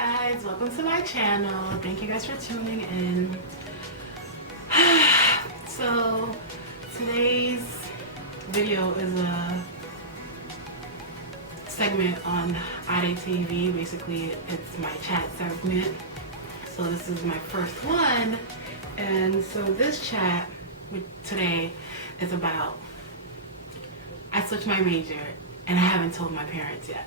guys, welcome to my channel. Thank you guys for tuning in. So today's video is a segment on IDTV. Basically it's my chat segment. So this is my first one, and so this chat today is about I switched my major and I haven't told my parents yet.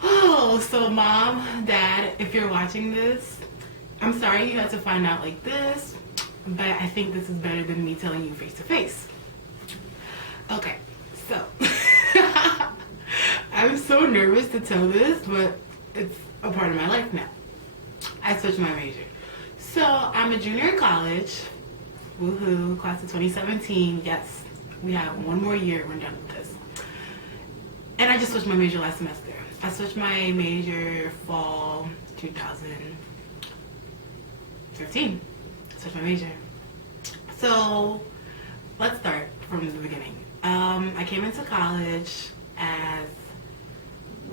Oh, so mom, dad, if you're watching this, I'm sorry you had to find out like this, but I think this is better than me telling you face to face. Okay, so I'm so nervous to tell this, but it's a part of my life now. I switched my major. So I'm a junior in college. Woohoo, class of 2017. Yes, we have one more year, we're done with this. And I just switched my major last semester. I switched my major fall 2015. I switched my major. So let's start from the beginning. I came into college as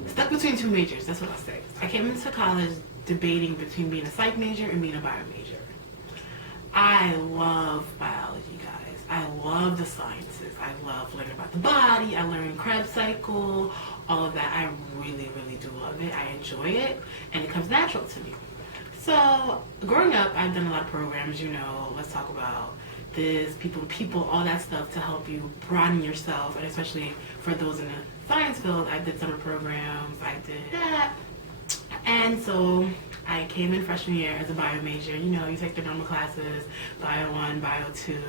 stuck between two majors, that's what I'll say. I came into college debating between being a psych major and being a bio major. I love biology, guys. I love the sciences. I love learning about the body. I learned Krebs cycle, all of that. I really, really do love it. I enjoy it, and it comes natural to me. So growing up, I've done a lot of programs, you know, let's talk about this, people, all that stuff to help you broaden yourself, and especially for those in the science field, I did summer programs, I did that. And so I came in freshman year as a bio major. You know, you take the normal classes, bio 1, bio 2,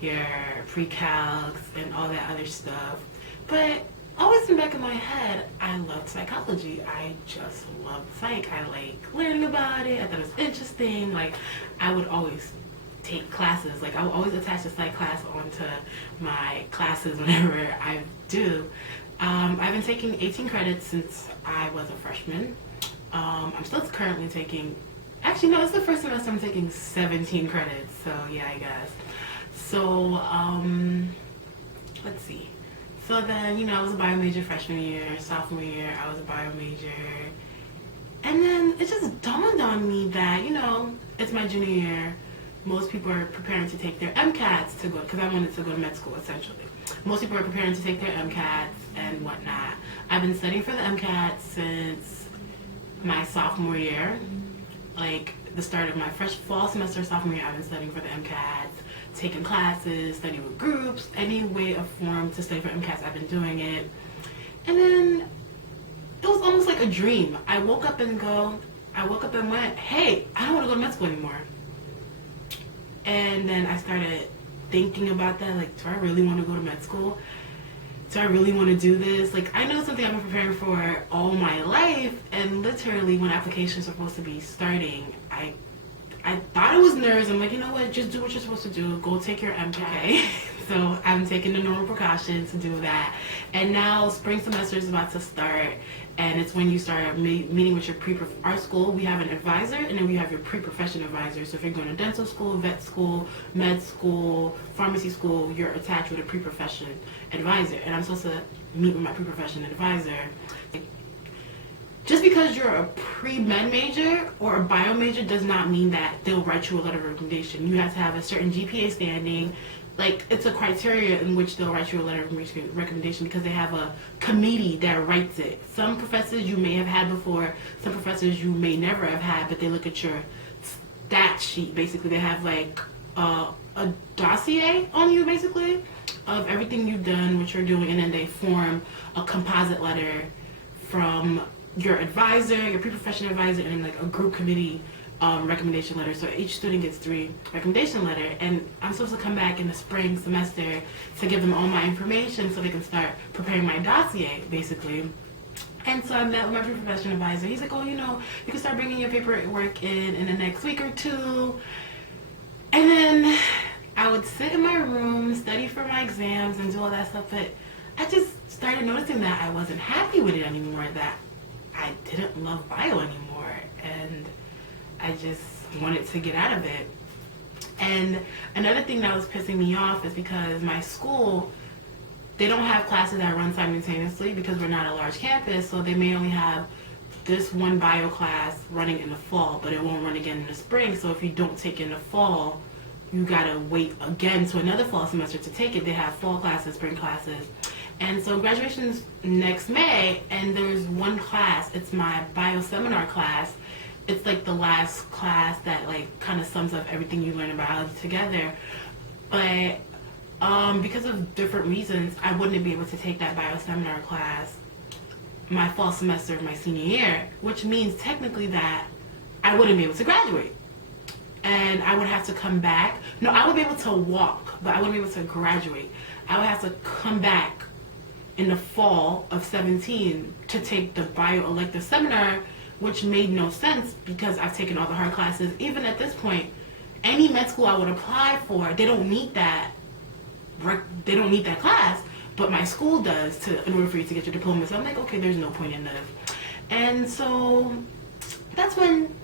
your pre-calcs, and all that other stuff. But always in the back of my head, I loved psychology. I just loved psych. I like learning about it. I thought it was interesting. Like, I would always take classes. Like, I would always attach a psych class onto my classes whenever I do. I've been taking 18 credits since I was a freshman. I'm still currently taking, actually no, it's the first semester I'm taking 17 credits, so yeah, I guess. So, let's see. So then, you know, I was a bio major freshman year, sophomore year, I was a bio major. And then it just dawned on me that, you know, it's my junior year. Most people are preparing to take their MCATs to go, because I wanted to go to med school essentially. Most people are preparing to take their MCATs and whatnot. I've been studying for the MCAT since my sophomore year, like the start of my fall semester sophomore year. I've been studying for the MCATs, taking classes, studying with groups, any way of form to study for MCATs, I've been doing it. And then it was almost like a dream. I woke up and went, hey, I don't want to go to med school anymore. And then I started thinking about that, like, do I really want to go to med school? Do I really want to do this? Like, I know something I've been preparing for all my life, and literally when applications are supposed to be starting, I thought it was nerves. I'm like, you know what, just do what you're supposed to do. Go take your MCAT. So I'm taking the normal precautions to do that. And now spring semester is about to start, and it's when you start meeting with your our school, we have an advisor, and then we have your pre-professional advisor. So if you're going to dental school, vet school, med school, pharmacy school, you're attached with a pre-professional advisor. And I'm supposed to meet with my pre-professional advisor. Just because you're a pre-med major or a bio major does not mean that they'll write you a letter of recommendation. You have to have a certain GPA standing. Like, it's a criteria in which they'll write you a letter of recommendation because they have a committee that writes it. Some professors you may have had before, some professors you may never have had, but they look at your stat sheet, basically. They have, like, a dossier on you, basically, of everything you've done, what you're doing, and then they form a composite letter from your advisor, your pre-professional advisor, and then, like, a group committee recommendation letter. So each student gets 3 recommendation letter, and I'm supposed to come back in the spring semester to give them all my information so they can start preparing my dossier, basically. And so I met with my pre-professional advisor. He's like, oh, you know, you can start bringing your paperwork in the next week or 2. And then I would sit in my room, study for my exams, and do all that stuff, but I just started noticing that I wasn't happy with it anymore, that I didn't love bio anymore, and I just wanted to get out of it. And another thing that was pissing me off is because my school they don't have classes that run simultaneously because we're not a large campus, so they may only have this one bio class running in the fall, but it won't run again in the spring. So if you don't take it in the fall, you gotta wait again to another fall semester to take it. They have fall classes, spring classes. And so graduation's next May, and there's one class, it's my bio seminar class. It's like the last class that like kind of sums up everything you learn in biology together. But because of different reasons, I wouldn't be able to take that bio seminar class my fall semester of my senior year, which means technically that I wouldn't be able to graduate. And I would have to come back. No, I would be able to walk, but I wouldn't be able to graduate. I would have to come back in the fall of 17 to take the bio elective seminar, which made no sense because I've taken all the hard classes. Even at this point, any med school I would apply for, they don't need that class, but my school does in order for you to get your diploma. So I'm like, okay, there's no point in this. And so that's when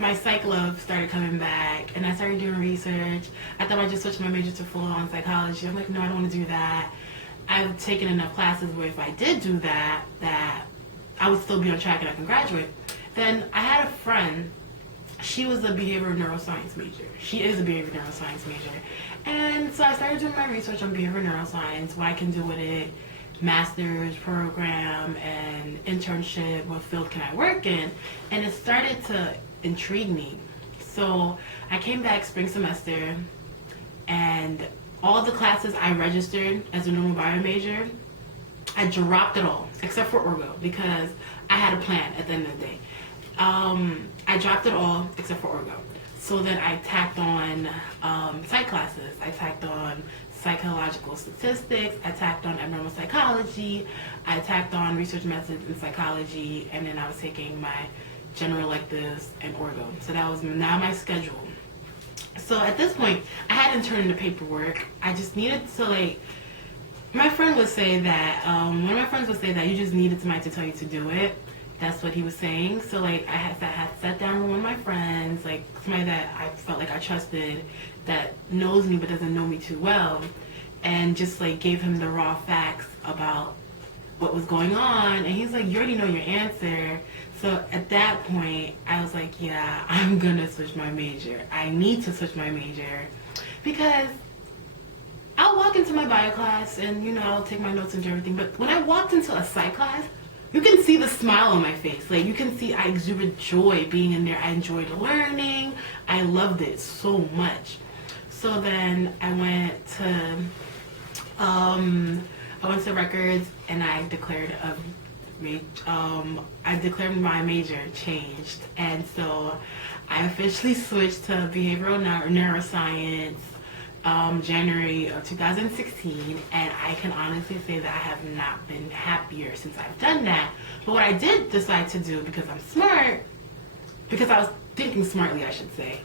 my psych love started coming back, and I started doing research. I thought I'd just switch my major to full-on psychology. I'm like, no, I don't want to do that. I've taken enough classes where if I did do that I would still be on track and I can graduate. Then I had a friend, she was a behavioral neuroscience major. She is a behavioral neuroscience major. And so I started doing my research on behavioral neuroscience, what I can do with it, master's program and internship, what field can I work in, and it started to intrigue me. So I came back spring semester, and all the classes I registered as a normal bio major, I dropped it all except for orgo because I had a plan at the end of the day. I dropped it all except for orgo. So then I tacked on psych classes. I tacked on psychological statistics. I tacked on abnormal psychology. I tacked on research methods in psychology, and then I was taking my general electives and orgo. So that was now my schedule. So at this point, I hadn't turned in the paperwork. I just needed to my friend would say that, one of my friends would say that you just needed somebody to tell you to do it. That's what he was saying. So I had sat down with one of my friends, somebody that I felt like I trusted, that knows me but doesn't know me too well, and just gave him the raw facts about what was going on. And he's like, you already know your answer. So at that point, I was like, yeah, I'm gonna switch my major. I need to switch my major because I'll walk into my bio class and, I'll take my notes and everything. But when I walked into a psych class, you can see the smile on my face. You can see I exuded joy being in there. I enjoyed learning. I loved it so much. So then I went to records and I declared my major changed. And so I officially switched to behavioral neuroscience January of 2016, and I can honestly say that I have not been happier since I've done that. But what I did decide to do, because I'm smart, because I was thinking smartly, I should say,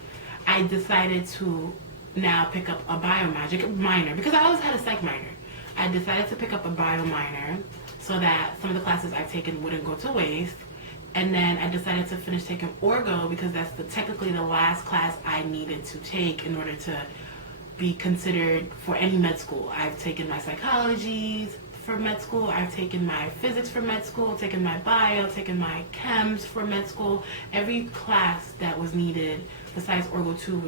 I decided to now pick up a biomagic minor, because I always had a psych minor. I decided to pick up a bio minor so that some of the classes I've taken wouldn't go to waste. And then I decided to finish taking orgo because that's technically the last class I needed to take in order to be considered for any med school. I've taken my psychologies for med school, I've taken my physics for med school, taken my bio, taken my chems for med school. Every class that was needed besides orgo 2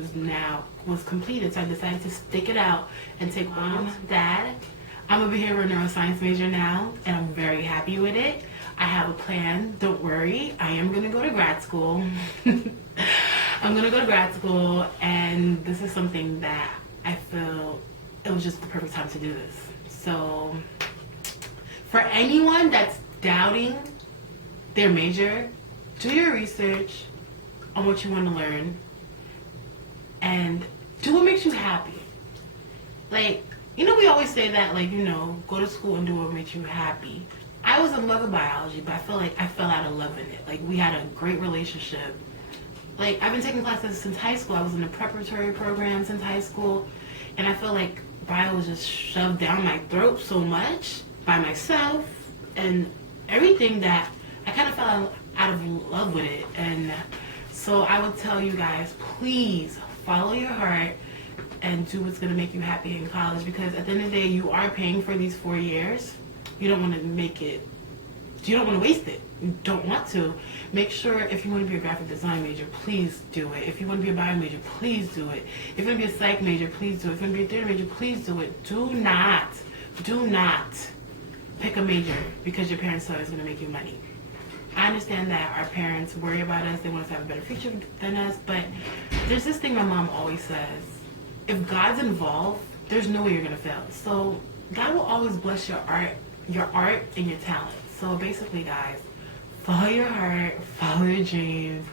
was completed, so I decided to stick it out and take one. Dad, I'm a behavioral neuroscience major now, and I'm very happy with it. I have a plan, don't worry, I am gonna go to grad school. I'm gonna go to grad school, and this is something that I feel it was just the perfect time to do this. So for anyone that's doubting their major, do your research on what you want to learn and do what makes you happy. We always say that, go to school and do what makes you happy. I was in love with biology, but I feel like I fell out of love in it. We had a great relationship. I've been taking classes since high school. I was in a preparatory program since high school, and I feel like bio was just shoved down my throat so much by myself and everything that I kind of fell out of love with it. And so I would tell you guys, please follow your heart and do what's going to make you happy in college, because at the end of the day, you are paying for these 4 years. You don't want to waste it. You don't want to. Make sure, if you want to be a graphic design major, please do it. If you want to be a bio major, please do it. If you want to be a psych major, please do it. If you want to be a theater major, please do it. Do not pick a major because your parents thought it was going to make you money. I understand that our parents worry about us. They want us to have a better future than us. But there's this thing my mom always says. If God's involved, there's no way you're going to fail. So God will always bless your art and your talent. So basically, guys, follow your heart, follow your dreams.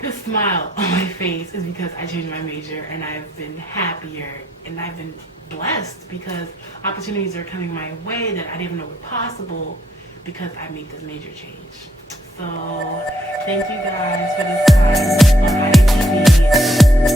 The smile on my face is because I changed my major and I've been happier and I've been blessed because opportunities are coming my way that I didn't even know were possible because I made this major change. So thank you guys for this time on IATV.